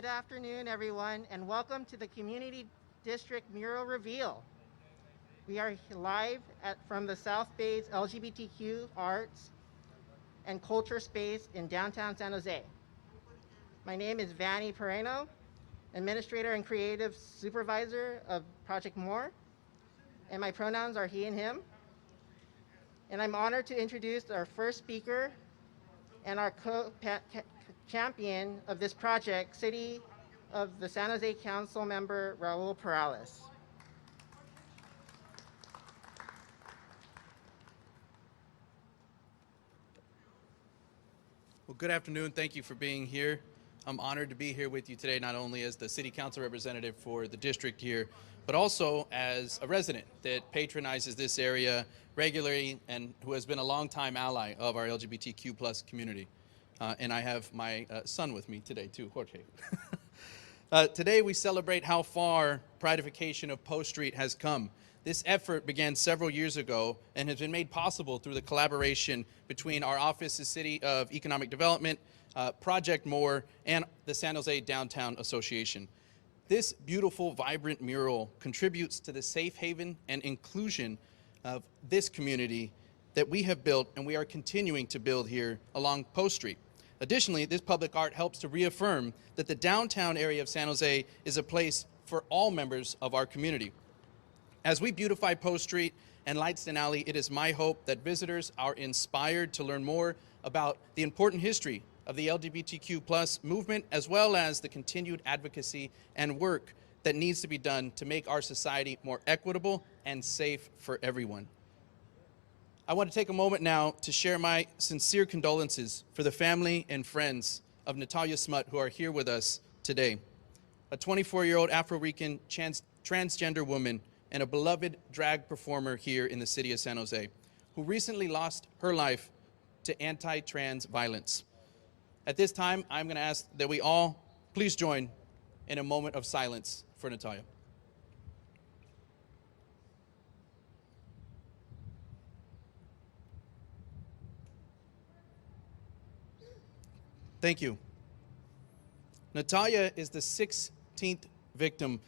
Good afternoon, everyone, and welcome to the Qmunity District Mural Reveal. We are live from the South Bay's LGBTQ arts and culture space in downtown San Jose. My name is Vanny Pareno, Administrator and Creative Supervisor of Project More, and my pronouns are he and him. And I'm honored to introduce our first speaker and our champion of this project, City of the San Jose Council member, Raul Peralez. Well, good afternoon. Thank you for being here. I'm honored to be here with you today, not only as the City Council representative for the district here, but also as a resident that patronizes this area regularly and who has been a longtime ally of our LGBTQ plus community. And I have my son with me today too, Jorge. Today we celebrate how far prideification of Post Street has come. This effort began several years ago and has been made possible through the collaboration between our Office of City of Economic Development, Project More, and the San Jose Downtown Association. This beautiful, vibrant mural contributes to the safe haven and inclusion of this community that we have built and we are continuing to build here along Post Street. Additionally, this public art helps to reaffirm that the downtown area of San Jose is a place for all members of our community. As we beautify Post Street and Lightston Alley, it is my hope that visitors are inspired to learn more about the important history of the LGBTQ plus movement, as well as the continued advocacy and work that needs to be done to make our society more equitable and safe for everyone. I want to take a moment now to share my sincere condolences for the family and friends of Natalia Smut who are here with us today. A 24-year-old Afro-Rican transgender woman and a beloved drag performer here in the city of San Jose, who recently lost her life to anti-trans violence. At this time, I'm going to ask that we all please join in a moment of silence for Natalia. Thank you. Natalia is the 16th victim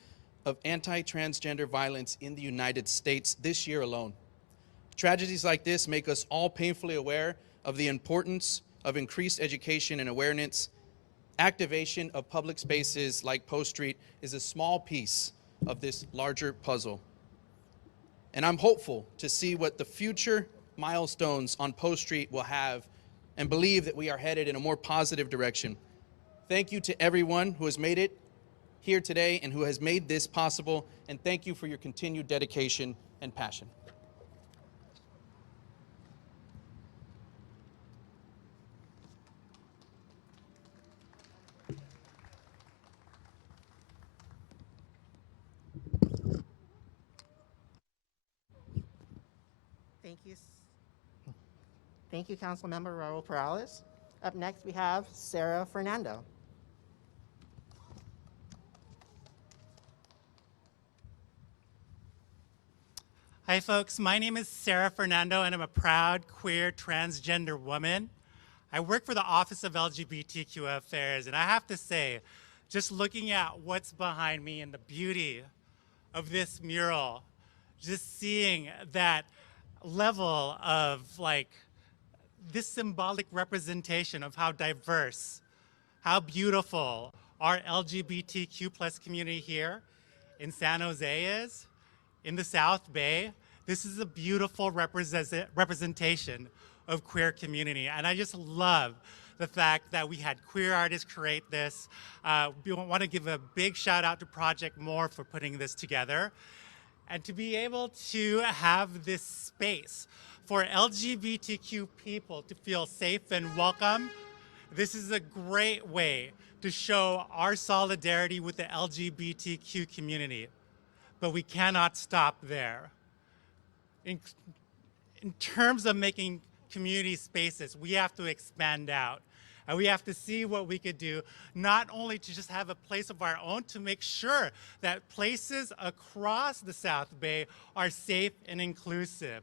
of anti-transgender violence in the United States this year alone. Tragedies like this make us all painfully aware of the importance of increased education and awareness. Activation of public spaces like Post Street is a small piece of this larger puzzle. And I'm hopeful to see what the future milestones on Post Street will have and believe that we are headed in a more positive direction. Thank you to everyone who has made it here today and who has made this possible, and thank you for your continued dedication and passion. Thank you, Councilmember Raul Peralez. Up next, we have Sarah Fernando. Hi, folks. My name is Sarah Fernando, and I'm a proud queer transgender woman. I work for the Office of LGBTQ Affairs, and I have to say, just looking at what's behind me and the beauty of this mural, just seeing that level of this symbolic representation of how diverse, how beautiful our LGBTQ plus community here in San Jose is, in the South Bay. This is a beautiful representation of queer community. And I just love the fact that we had queer artists create this. We want to give a big shout out to Project More for putting this together. And to be able to have this space for LGBTQ people to feel safe and welcome, this is a great way to show our solidarity with the LGBTQ community. But we cannot stop there. In terms of making community spaces, we have to expand out. And we have to see what we could do, not only to just have a place of our own, to make sure that places across the South Bay are safe and inclusive.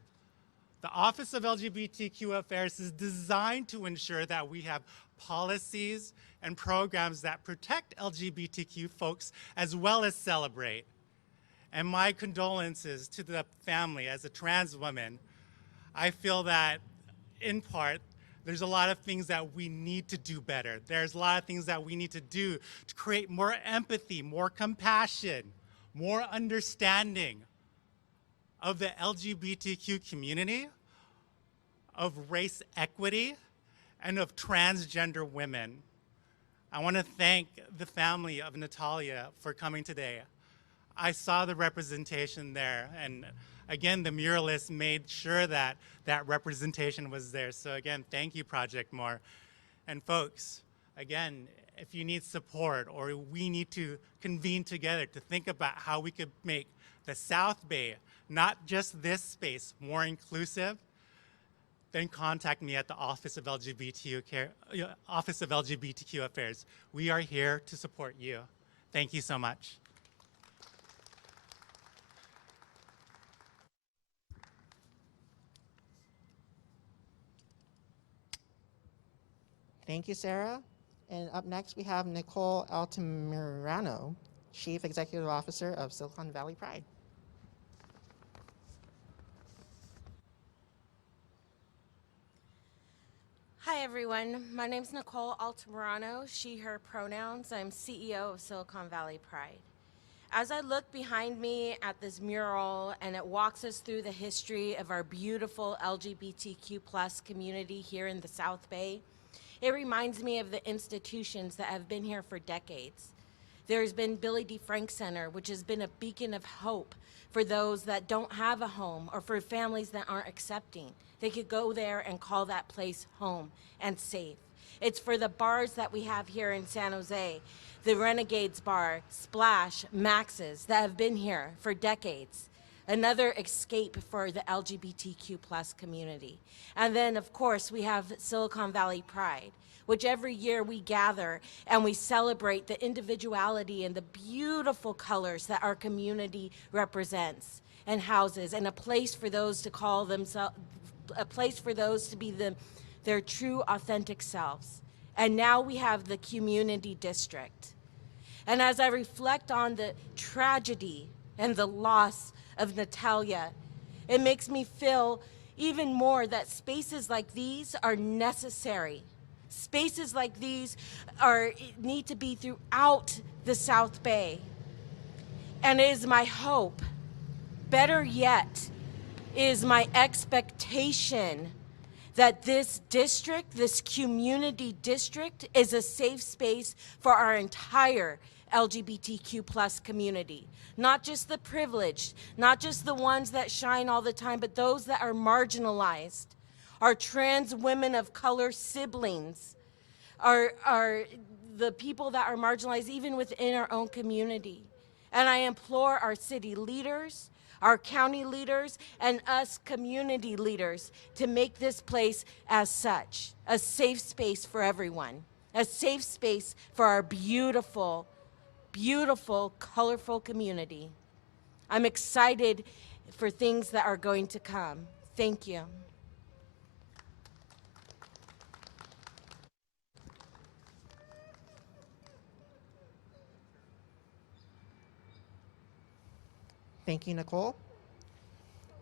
The Office of LGBTQ Affairs is designed to ensure that we have policies and programs that protect LGBTQ folks as well as celebrate. And my condolences to the family. As a trans woman, I feel that, in part, there's a lot of things that we need to do better. There's a lot of things that we need to do to create more empathy, more compassion, more understanding of the LGBTQ community, of race equity, and of transgender women. I want to thank the family of Natalia for coming today. I saw the representation there, and again, the muralists made sure that that representation was there. So again, thank you, Project More. And folks, again, if you need support or we need to convene together to think about how we could make the South Bay, not just this space, more inclusive, then contact me at the Office of LGBTQ Affairs. We are here to support you. Thank you so much. Thank you, Sarah. And up next, we have Nicole Altamirano, Chief Executive Officer of Silicon Valley Pride. Hi, everyone. My name is Nicole Altamirano, she, her pronouns. I'm CEO of Silicon Valley Pride. As I look behind me at this mural and it walks us through the history of our beautiful LGBTQ plus community here in the South Bay, it reminds me of the institutions that have been here for decades. There's been Billy D. Frank Center, which has been a beacon of hope for those that don't have a home or for families that aren't accepting. They could go there and call that place home and safe. It's for the bars that we have here in San Jose, the Renegades Bar, Splash, Max's, that have been here for decades. Another escape for the LGBTQ plus community. And then, of course, we have Silicon Valley Pride, which every year we gather and we celebrate the individuality and the beautiful colors that our community represents and houses, and a place for those to call themselves, a place for those to be their true, authentic selves. And now we have the Qmunity District. And as I reflect on the tragedy and the loss of Natalia, it makes me feel even more that spaces like these are necessary. Spaces like these need to be throughout the South Bay. And it is my hope, better yet, is my expectation that this district, this Qmunity District, is a safe space for our entire LGBTQ plus community. Not just the privileged, not just the ones that shine all the time, but those that are marginalized. Our trans women of color siblings, are the people that are marginalized even within our own community. And I implore our city leaders, our county leaders, and us community leaders to make this place as such, a safe space for everyone, a safe space for our beautiful, beautiful, colorful community. I'm excited for things that are going to come. Thank you. Thank you, Nicole.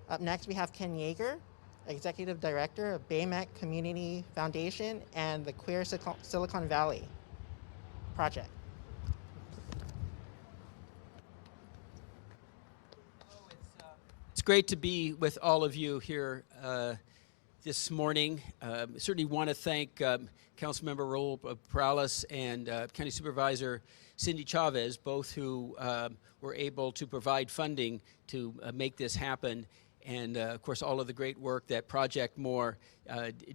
Up next, we have Ken Yeager, Executive Director of Baymet Community Foundation and the Queer Silicon Valley Project. It's great to be with all of you here this morning. Certainly want to thank Councilmember Raul Peralez and County Supervisor Cindy Chavez, both who were able to provide funding to make this happen. And of course, all of the great work that Project More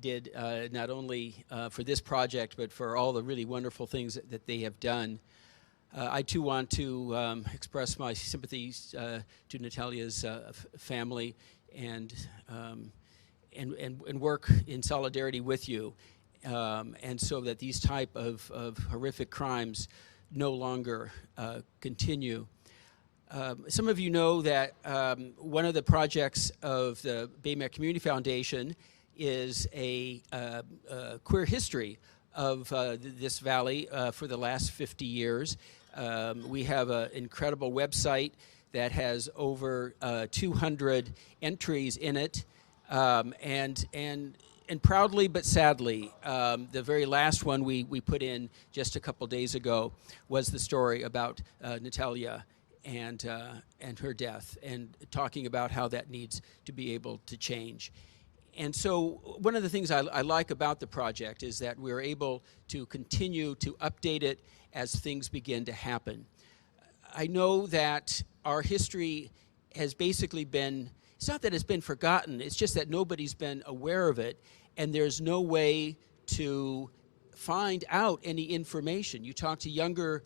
did, not only for this project, but for all the really wonderful things that they have done. I too want to express my sympathies to Natalia's family and work in solidarity with you, and so that these type of horrific crimes no longer continue. Some of you know that one of the projects of the Baymet Community Foundation is a queer history of this valley for the last 50 years. We have an incredible website that has over 200 entries in it, and proudly but sadly, the very last one we put in just a couple days ago was the story about Natalia and her death, and talking about how that needs to be able to change. And so one of the things I like about the project is that we're able to continue to update it as things begin to happen. I know that our history has basically been, it's not that it's been forgotten, it's just that nobody's been aware of it, and there's no way to find out any information. You talk to younger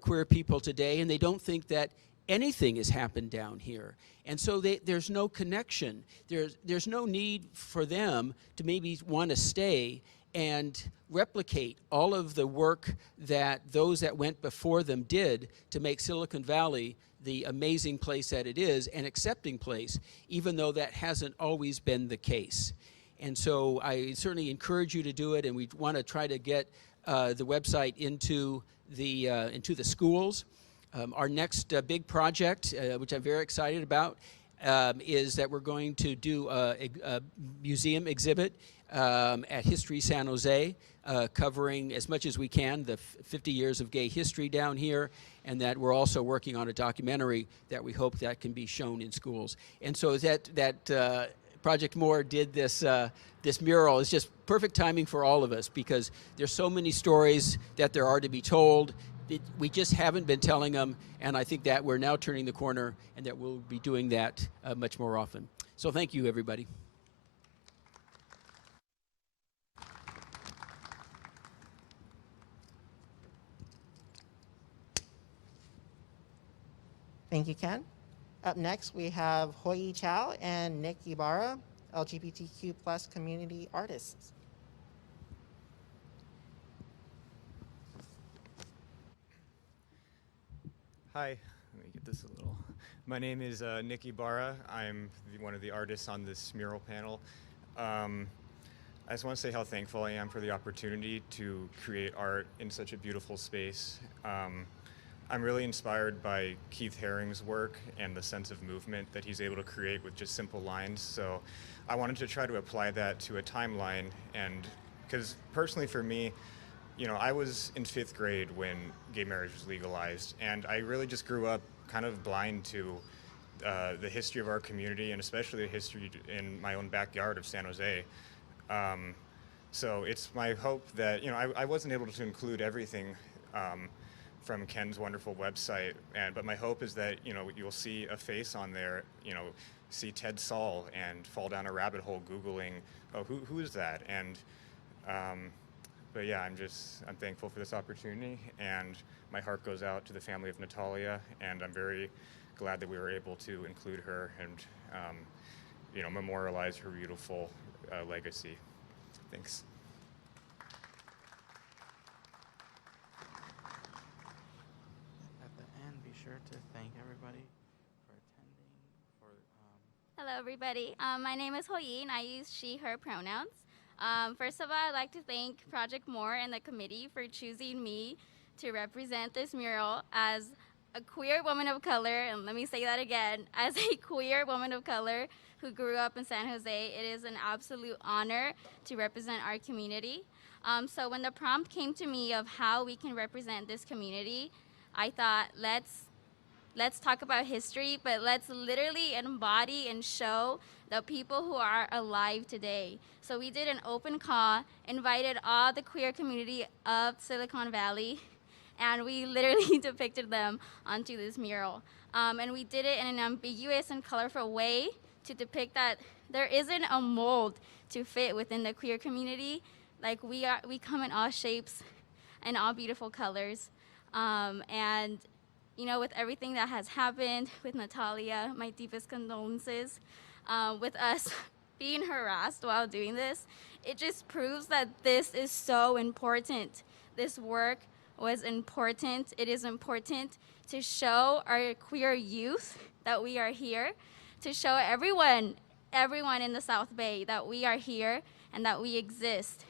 queer people today, and they don't think that anything has happened down here. And so there's no connection. There's no need for them to maybe want to stay and replicate all of the work that those that went before them did to make Silicon Valley the amazing place that it is, an accepting place, even though that hasn't always been the case. And so I certainly encourage you to do it, and we want to try to get the website into the schools. Our next big project, which I'm very excited about, is that we're going to do a museum exhibit at History San Jose, covering as much as we can the 50 years of gay history down here, and that we're also working on a documentary that we hope that can be shown in schools. And so that Project More did this this mural is just perfect timing for all of us, because there's so many stories that there are to be told. We just haven't been telling them, and I think that we're now turning the corner, and that we'll be doing that much more often. So thank you, everybody. Thank you, Ken. Up next, we have Houye Chow and Nick Ybarra, LGBTQ plus community artists. Hi, let me get this a little. My name is Nick Ybarra. I'm one of the artists on this mural panel. I just want to say how thankful I am for the opportunity to create art in such a beautiful space. I'm really inspired by Keith Haring's work and the sense of movement that he's able to create with just simple lines. So I wanted to try to apply that to a timeline, and because personally for me, you know, I was in 5th grade when gay marriage was legalized, and I really just grew up kind of blind to the history of our community, and especially the history in my own backyard of San Jose. So it's my hope that, you know, I wasn't able to include everything from Ken's wonderful website, but my hope is that, you know, you'll see a face on there, you know, see Ted Saul and fall down a rabbit hole Googling, oh, who is that? And but yeah, I'm thankful for this opportunity, and my heart goes out to the family of Natalia, and I'm very glad that we were able to include her and, you know, memorialize her beautiful legacy. Thanks. At the end, be sure to thank everybody for attending. Hello, everybody. My name is Houye, and I use she, her pronouns. First of all, I'd like to thank Project More and the committee for choosing me to represent this mural as a queer woman of color, and let me say that again, as a queer woman of color who grew up in San Jose. It is an absolute honor to represent our community. So when the prompt came to me of how we can represent this community, I thought, let's talk about history, but let's literally embody and show the people who are alive today. So we did an open call, invited all the queer community of Silicon Valley, and we literally depicted them onto this mural. And we did it in an ambiguous and colorful way to depict that there isn't a mold to fit within the queer community. Like we come in all shapes and all beautiful colors. And you know, with everything that has happened with Natalia, my deepest condolences. With us being harassed while doing this, it just proves that this is so important. This work was important. It is important to show our queer youth that we are here, to show everyone in the South Bay that we are here and that we exist.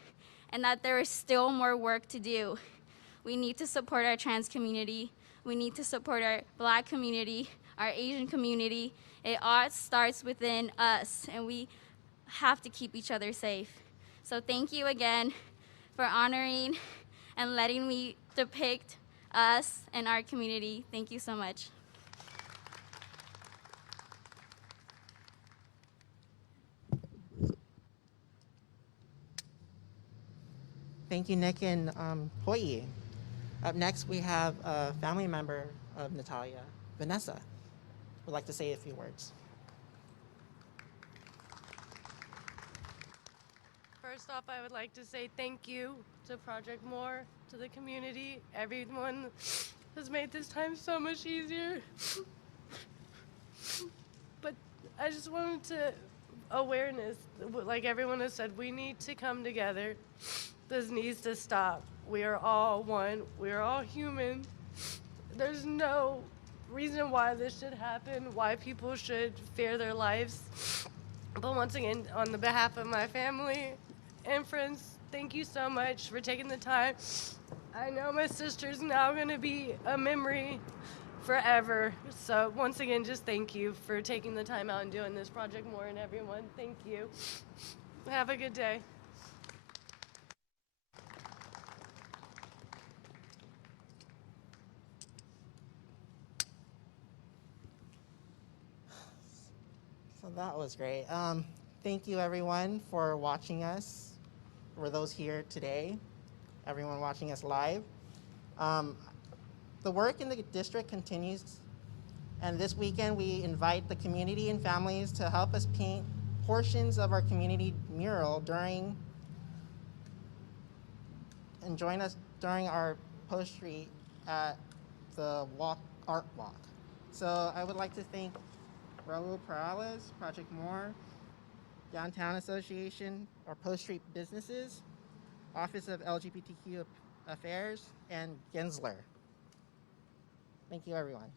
and that there is still more work to do. We need to support our trans community. We need to support our Black community, our Asian community. It all starts within us, and we have to keep each other safe. So thank you again for honoring and letting me depict us and our community. Thank you so much. Thank you, Nick and Houye. Up next, we have a family member of Natalia, Vanessa, would like to say a few words. First off, I would like to say thank you to Project More, to the community. Everyone has made this time so much easier. But I just wanted to, awareness, like everyone has said, we need to come together. This needs to stop. We are all one. We are all human. There's no reason why this should happen, why people should fear their lives. But once again, on the behalf of my family and friends, thank you so much for taking the time. I know my sister's now going to be a memory forever. So once again, just thank you for taking the time out and doing this Project More, and everyone, thank you. Have a good day. So that was great. Thank you everyone for watching us, for those here today, everyone watching us live. The work in the district continues, and this weekend we invite the community and families to help us paint portions of our community mural and join us during our post-street at the Art Walk. So I would like to thank Raul Peralez, Project More, Downtown Association, or Post Street Businesses, Office of LGBTQ Affairs, and Gensler. Thank you, everyone.